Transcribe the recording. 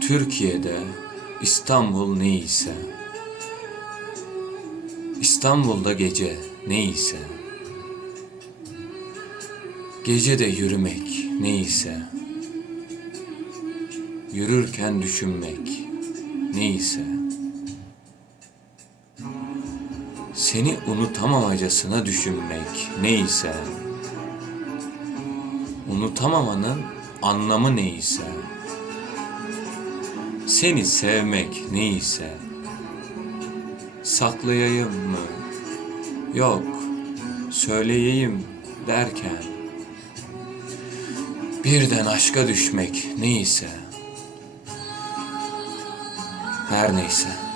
Türkiye'de İstanbul neyse İstanbul'da gece neyse Gecede yürümek neyse Yürürken düşünmek neyse Seni unutamamacasına düşünmek neyse Unutamamanın anlamı neyse Seni sevmek neyse Saklayayım mı? Yok Söyleyeyim derken Birden aşka düşmek neyse Her neyse